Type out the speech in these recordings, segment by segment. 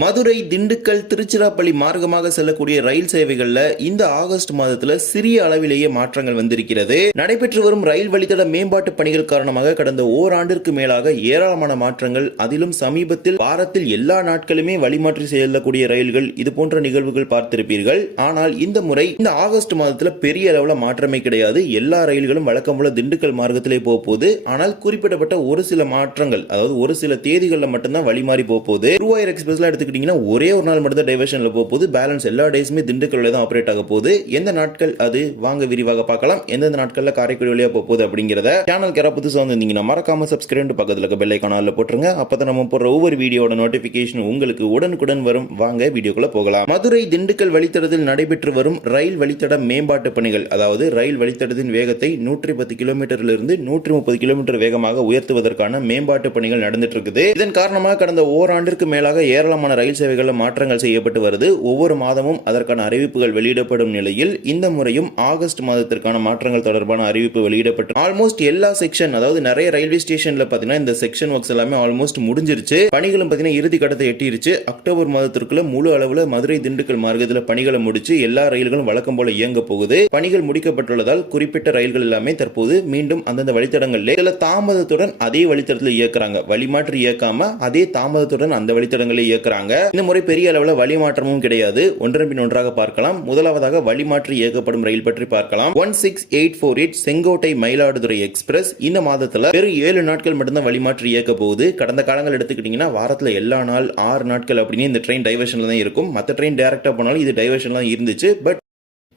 மதுரை, திண்டுக்கல், திருச்சிராப்பள்ளி மார்க்கமாக செல்லக்கூடிய ரயில் சேவைகள்ல இந்த ஆகஸ்ட் மாதத்துல சிறிய அளவிலேயே மாற்றங்கள் வந்திருக்கிறது. நடைபெற்று வரும் ரயில் வழித்தட மேம்பாட்டு பணிகள் காரணமாக கடந்த ஓராண்டிற்கு மேலாக ஏராளமான மாற்றங்கள், அதிலும் சமீபத்தில் வாரத்தில் எல்லா நாட்களுமே வழிமாற்றி செல்லக்கூடிய ரயில்கள், இது போன்ற நிகழ்வுகள் பார்த்திருப்பீர்கள். ஆனால் இந்த முறை இந்த ஆகஸ்ட் மாதத்துல பெரிய அளவுல மாற்றமே கிடையாது. எல்லா ரயில்களும் வழக்கம் போல திண்டுக்கல் மார்க்கத்திலே போகுது. ஆனால் குறிப்பிடப்பட்ட ஒரு சில மாற்றங்கள், அதாவது ஒரு சில தேதிகளில் மட்டும்தான் வழிமாறி போகுது. குருவாயூர் எக்ஸ்பிரஸ்ல ஒரே ஒரு நாள் மட்டும் தான் டைவர்ஷன்ல போகுது. பேலன்ஸ் எல்லா டேஸுமே திண்டுக்கல்ல தான் ஆபரேட் ஆக போகுது. எந்த நாட்கள் அது வாங்க விரிவாக பார்க்கலாம். எந்தெந்த நாட்கள்ல காரைக்குடி வழியா போகுது அப்படிங்கறத சேனலுக்கு யாராவது புதுசா வந்திருந்தீங்கன்னா மறக்காம சப்ஸ்கிரைப் பக்கத்துல இருக்க பெல் ஐகான் ஆல்ல போட்டுருங்க. அப்பதான் நம்ம போடுற ஒவ்வொரு வீடியோட நோட்டிபிகேஷன் உங்களுக்கு உடனுக்குடன் வரும். வாங்க வீடியோக்குள்ள போகலாம். மதுரை, திண்டுக்கல் வழித்தடத்தில் நடைபெற்று வரும் ரயில் வழித்தட மேம்பாட்டு பணிகள், அதாவது ரயில் வழித்தடத்தின் வேகத்தை 110 கிலோமீட்டரிலிருந்து 130 கிலோமீட்டர் வேகமாக உயர்த்துவதற்கான மேம்பாட்டு பணிகள் நடந்துட்டு இருக்குது. இதன் காரணமாக கடந்த ஓராண்டிற்கு மேலாக ஏராளமான ரயில் சேவைகளில் மாற்றங்கள் செய்யப்பட்டு வருது. ஒவ்வொரு மாதமும் அதற்கான அறிவிப்புகள் வெளியிடப்படும் நிலையில் இந்த முறையும் ஆகஸ்ட் மாதத்திற்கான மாற்றங்கள் தொடர்பான அறிவிப்பு வெளியிடப்பட்டு ஆல்மோஸ்ட் எல்லா செக்ஷன், அதாவது நிறைய ரயில்வே ஸ்டேஷன்ல பாத்தீங்கன்னா இந்த செக்ஷன் ஒர்க்ஸ் எல்லாமே ஆல்மோஸ்ட் முடிஞ்சிருச்சு. பணிகளும் பாத்தீங்கன்னா இறுதி கட்டத்தை எட்டிருச்சு. அக்டோபர் மாதத்திற்குள்ள முழு அளவுல மதுரை, திண்டுக்கல் மார்க்கத்தில் பணிகளை முடிச்சு எல்லா ரயில்களும் வழக்கம் போல இயங்க போகுது. பணிகள் முடிக்கப்பட்டுள்ளதால் குறிப்பிட்ட ரயில்கள் எல்லாமே தற்போது மீண்டும் அந்தந்த வழித்தடங்களில் சில தாமதத்துடன் அதே வழித்தடத்தில் இயக்குறாங்க. வழிமாற்றி இயக்காம அதே தாமதத்துடன் அந்த வழித்தடங்களில் இயக்குறாங்க. இந்த முறை பெரிய அளவில் வழிமாற்றமும் கிடையாது. ஒன்றன் பின் ஒன்றாக பார்க்கலாம். முதலாவதாக வழிமாற்றி இயக்கப்படும் ரயில் பற்றி பார்க்கலாம். 16848 செங்கோட்டை மயிலாடுதுறை எக்ஸ்பிரஸ் இந்த மாதத்துல வெறும் 7 நாட்கள் மட்டும்தான் வழிமாற்றி இயக்க போகுது. கடந்த காலங்கள் எடுத்துக்கிட்டீங்கன்னா வாரத்துல எல்லா நாள் 6 நாட்கள் அப்படின்னு இந்த ட்ரெயின் டைவர்ஷன்ல தான் இருக்கும். மற்ற ட்ரெயின் டைரக்டா போனாலும் இது டைவர்ஷன்ல தான் இருந்துச்சு. பட்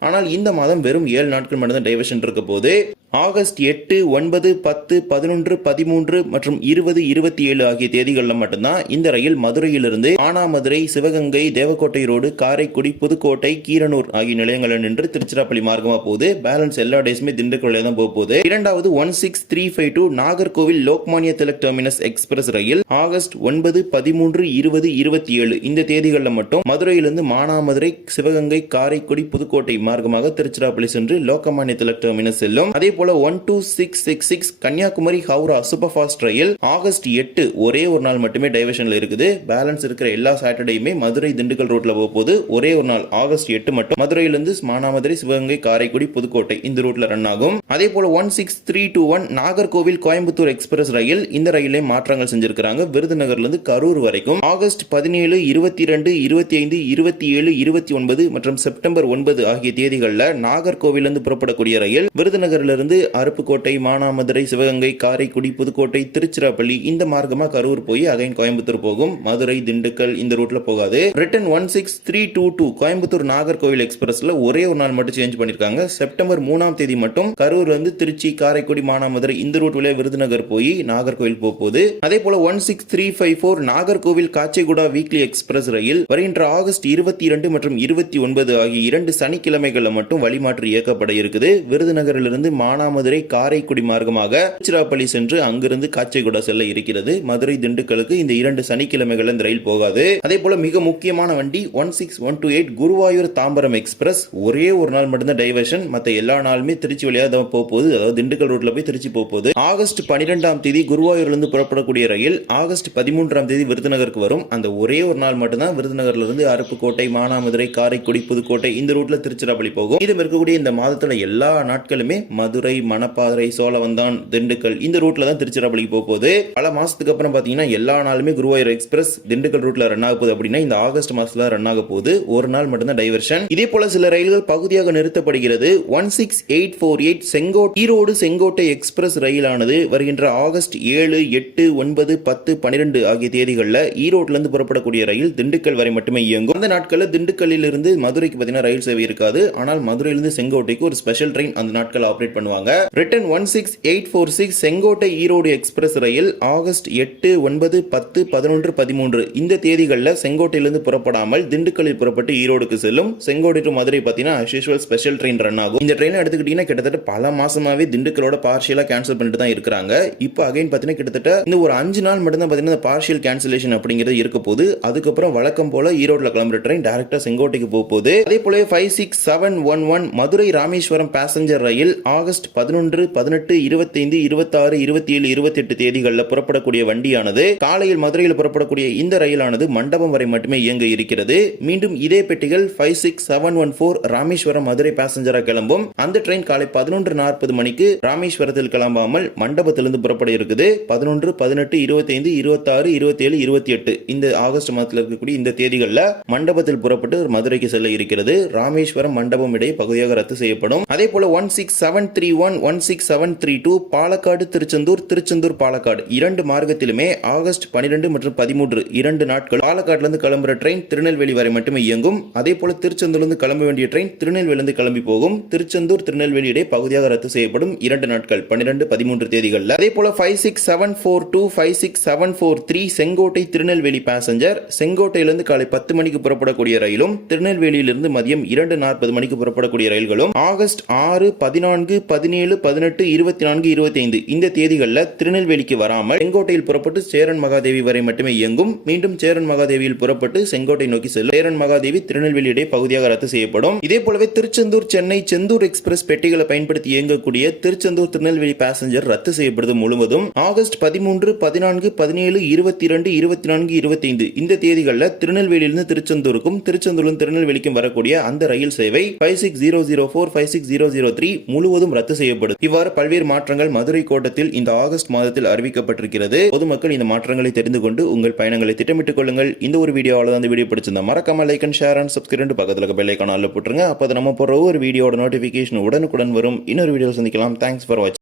ஆனால் இந்த மாதம் வெறும் 7 நாட்கள் மட்டும்தான் டைவர்ஷன் இருக்க போது. ஆகஸ்ட் 8, 9, 10, 11, 13 மற்றும் 20, 27 ஆகிய தேதிகளில் மட்டும்தான் இந்த ரயில் மதுரையிலிருந்து மானாமதுரை, சிவகங்கை, தேவக்கோட்டை ரோடு, காரைக்குடி, புதுக்கோட்டை, கீரனூர் ஆகிய நிலையங்களில் நின்று திருச்சிராப்பள்ளி மார்க்கமா போகுது. பேலன்ஸ் எல்லா டேஸுமே திண்டுக்கல்ல தான் போகுது. இரண்டாவது 16352 நாகர்கோவில் லோக்மானிய திலக் டெர்மினஸ் எக்ஸ்பிரஸ் ரயில் ஆகஸ்ட் 9, 13, 20, 27 இந்த தேதிகளில் மட்டும் மதுரையிலிருந்து மானாமதுரை, சிவகங்கை, காரைக்குடி, புதுக்கோட்டை மார்க்கமாக திருச்சிராப்பள்ளி சென்று லோகமானிய திலக் டெர்மினஸ் செல்லும். அதே போல 12666 கன்னியாகுமரி ஹவுரா சூப்பர் ஃபாஸ்ட் ரயில் ஆகஸ்ட் 8 ஒரே ஒரு நாள் மட்டுமே டைவர்ஷன்ல இருக்குது. பேலன்ஸ் இருக்கிற எல்லா சாட்டர்டேயுமே மதுரை, திண்டுக்கல் ரூட்ல போகுது. ஒரே ஒரு நாள் ஆகஸ்ட் 8 மட்டும் மதுரையிலிருந்து மானாமதுரை, சிவகங்கை, காரைக்குடி, புதுக்கோட்டை இந்த ரூட்ல ரன் ஆகும். அதே போல 16321 நாகர்கோவில் கோயம்புத்தூர் எக்ஸ்பிரஸ் ரயில் இந்த ரயிலே மாற்றங்கள் செஞ்சிருக்காங்க. விருதுநகர்ல இருந்து கரூர் வரைக்கும் ஆகஸ்ட் 17, 22, 25, 27, 29 மற்றும் செப்டம்பர் 9 ஆகிய தேதிகளில் நாகர்கோவிலிருந்து புறப்படக்கூடிய ரயில் விருதுநகர்ல இருந்து அருப்புக்கோட்டை, மானாமதுரை, சிவகங்கை, காரைக்குடி, புதுக்கோட்டை, திருச்சிராப்பள்ளி இந்த மார்க்கமா கரூர் போய் அகைன் கோயம்புத்தூர் போகும். மதுரை, திண்டுக்கல் இந்த ரூட்ல போகாது. ரிட்டன் 16322 கோயம்புத்தூர் நாகர்கோவில் எக்ஸ்பிரஸ்ல ஒரே ஒரு நாள் மட்டும் சேஞ்ச் பண்ணிருக்காங்க. செப்டம்பர் 3ஆம் தேதி மட்டும் கரூர்ல இருந்து திருச்சி, காரைக்குடி, மானாமதுரை இந்த ரூட் வழியா விருதுநகர் போய் நாகர்கோவில் போகுது. அதே போல 16354 நாகர்கோவில் காச்சைகுடா வீக்லி எக்ஸ்பிரஸ் ரயில் வருகின்ற ஆகஸ்ட் 22 மற்றும் 29 ஆகிய 2 சனிக்கிழமைகள்ல மட்டும் வழிமாற்றி இயக்கப்பட இருக்குது. விருதுநகரிலிருந்து மானாமதுரை, காரைக்குடி மார்க்கமாக திருச்சிராப்பள்ளி சென்று அங்கிருந்து காச்சைகுடா செல்ல இருக்கிறது. மதுரை, திண்டுக்கலுக்கு இந்த 2 சனிக்கிழமைகள் இந்த ரயில் போகாது. அதே போல மிக முக்கியமான வண்டி 16128 குருவாயூர் தாம்பரம் எக்ஸ்பிரஸ் ஒரே ஒரு நாள் மட்டும்தான் டைவர்ஷன். மற்ற எல்லா நாளுமே திருச்சி வழியா தான் போகுது. அதாவது திண்டுக்கல் ரூட்ல போய் திருச்சி போகுது. ஆகஸ்ட் 12ஆம் தேதி குருவாயூர்லிருந்து புறப்படக்கூடிய ரயில் ஆகஸ்ட் 13ஆம் தேதி விருதுநகருக்கு வரும். அந்த ஒரே ஒரு நாள் மட்டும்தான் விருதுநகர்ல இருந்து அருப்புக்கோட்டை, மானாமதுரை, காரைக்குடி, புதுக்கோட்டை இந்த ரூட்ல திருச்சிராப்பள்ளி போகும். இது இருக்கக்கூடிய இந்த மாதத்துல எல்லா நாட்களுமே மதுரை, மணப்பாறை, சோழவந்தான், திண்டுக்கல் இந்த ரூட்ல தான் திருச்சிராப்பள்ளிக்கு போகுது. பல மாசத்துக்கு அப்புறம் பாத்தீங்கன்னா எல்லா நாளுமே குருவாயூர் எக்ஸ்பிரஸ் திண்டுக்கல் ரூட்ல ரன் ஆக போகுது. அப்படின்னா இந்த ஆகஸ்ட் மாசத்துல ரன் ஆக போகுது. ஒரு நாள் மட்டும்தான் டைவர்ஷன். இதே போல சில ரயில்கள் பகுதியாக நிறுத்தப்படுகிறது. 16848 ஈரோடு செங்கோட்டை எக்ஸ்பிரஸ் ரயிலானது வருகின்ற ஆகஸ்ட் 7, 8, 9, 10, 12 ஆகிய தேதிகளில் ஈரோட்ல இருந்து புறப்படக்கூடிய ரயில் திண்டுக்கல் வரை மட்டுமே இயங்கும். அந்த நாட்களில் திண்டுக்கல்லில் இருந்து மதுரைக்கு பாத்தீங்கன்னா ரயில் சேவை இருக்காது. ஆனால் மதுரையிலிருந்து செங்கோட்டைக்கு ஒரு ஸ்பெஷல் ட்ரெயின் அந்த நாட்கள் ஆபரேட் பண்ணுவாங்க. ரிட்டன் 16846 செங்கோட்டை ஈரோடு எக்ஸ்பிரஸ் ரயில் ஆகஸ்ட் 8, 9, 10, 11, 13 இந்த தேதிகளில் செங்கோட்டையிலிருந்து புறப்படாமல் திண்டுக்கல்லில் புறப்பட்டு ஈரோடுக்கு செல்லும். செங்கோட்டை டு மதுரை பாத்தீங்கன்னா ஸ்பெஷல் ட்ரெயின் ரன் ஆகும். இந்த ட்ரெயின் எடுத்துக்கிட்டீங்கன்னா கிட்டத்தட்ட பல மாசமாவே திண்டுக்கலோட பார்ஷியலா கேன்சல் பண்ணிட்டு தான் இருக்காங்க. இப்போ அகைன் பாத்தீங்கன்னா கிட்டத்தட்ட இந்த ஒரு 5 நாள் மட்டும் தான் பாத்தீங்கன்னா பார்ஷியல் கேன்சலேஷன் அப்படிங்கிறது இருக்க போது. அதுக்கப்புறம் வழக்கம் போல ஈரோட்ல கிளம்புற ட்ரெயின் டைரக்டா செங்கோட்டைக்கு போக போகுது. அதே போல 567 5671 மதுரை ராமேஸ்வரம் பேசஞ்சர் ரயில் ஆகஸ்ட் 11, 18, 25, 26, 27, 28 தேதிகளில் புறப்படக்கூடிய வண்டியானது காலையில் மதுரையில் புறப்படக்கூடிய இந்த ரயிலானது மண்டபம் வரை மட்டுமே இயங்க இருக்கிறது. மீண்டும் இதே பெட்டிகள் 56714 ராமேஸ்வரம் மதுரை பேசஞ்சரா கிளம்பும். அந்த ட்ரெயின் காலை 11:40 மணிக்கு ராமேஸ்வரத்தில் கிளம்பாமல் மண்டபத்திலிருந்து புறப்பட இருக்குது. 11, 18, 25, 26, 27, 28 இந்த ஆகஸ்ட் மாதத்தில் இருக்கக்கூடிய இந்த தேதிகளில் மண்டபத்தில் புறப்பட்டு மதுரைக்கு செல்ல இருக்கிறது. ராமேஸ்வரம் மண்டபம் இடையே பகுதியாக ரத்து செய்யப்படும். அதே போல 16731 16732 பாலக்காடு திருச்செந்தூர் திருச்செந்தூர் பாலக்காடு இரண்டு மார்க்கத்திலுமே ஆகஸ்ட் 12 மற்றும் 13 இரண்டு நாட்கள் பாலக்காட்டிலிருந்து கிளம்புற ட்ரெயின் திருநெல்வேலி வரை மட்டுமே இயங்கும். அதே போல திருச்செந்தூரிலிருந்து கிளம்ப வேண்டிய ட்ரெயின் திருநெல்வேலியிலிருந்து கிளம்பி போகும். திருச்செந்தூர் திருநெல்வேலி இடையே பகுதியாக ரத்து செய்யப்படும் இரண்டு நாட்கள் 12, 13 தேதிகளில். அதே போல 56742 56743 செங்கோட்டை திருநெல்வேலி பேசஞ்சர் செங்கோட்டையிலிருந்து காலை 10 மணிக்கு புறப்படக்கூடிய ரயிலும் திருநெல்வேலியிலிருந்து மதியம் 2:40 மணிக்கு புறப்படக்கூடிய ரயில்களும் ஆகஸ்ட் 6, 14, 17, 18, 24, 25 இந்த தேதிகளில் திருநெல்வேலிக்கு வராமல் செங்கோட்டையில் புறப்பட்டு சேரன் மகாதேவி வரை மட்டுமே இயங்கும். மீண்டும் சேரன் மகாதேவியில் புறப்பட்டு செங்கோட்டை நோக்கி செல்லும் சேரன் மகாதேவி திருநெல்வேலி இடையே பகுதியாக ரத்து செய்யப்படும். இதே போலவே திருச்செந்தூர் சென்னை செந்தூர் எக்ஸ்பிரஸ் பெட்டிகளை பயன்படுத்தி இயங்கக்கூடிய திருச்செந்தூர் திருநெல்வேலி பேசஞ்சர் ரத்து செய்யப்படுவது முழுவதும் ஆகஸ்ட் 13, 14, 17, 22, 24, 25 இந்த தேதிகளில் திருநெல்வேலியிலிருந்து திருச்செந்தூருக்கும் திருச்செந்தூரிலிருந்து திருநெல்வேலிக்கும் வரக்கூடிய அந்த ரயில் சேவை 56004 56003 முழுவதும் ரத்து செய்யப்படும். இவ்வாறு பல்வேறு மாற்றங்கள் மதுரை கோட்டத்தில் இந்த ஆகஸ்ட் மாதத்தில் அறிவிக்கப்பட்டிருக்கிறது. பொதுமக்கள் இந்த மாற்றங்களை தெரிந்து கொண்டு உங்கள் பயணங்களை திட்டமிட்டுக் கொள்ளுங்கள். இந்த ஒரு வீடியோவில் அந்த வீடியோ பிடிச்சிருந்தா மறக்காம like and share and subscribe பக்கத்தில் பெல் ஐகான் ஆல்ல போட்டுருங்க. அப்போ நம்ம போற ஒரு வீடியோட நோட்டிபிகேஷன் உடனுக்குடன் வரும். இன்னொரு வீடியோ சந்திக்கலாம். தேங்க்ஸ் ஃபார் வாட்சிங்.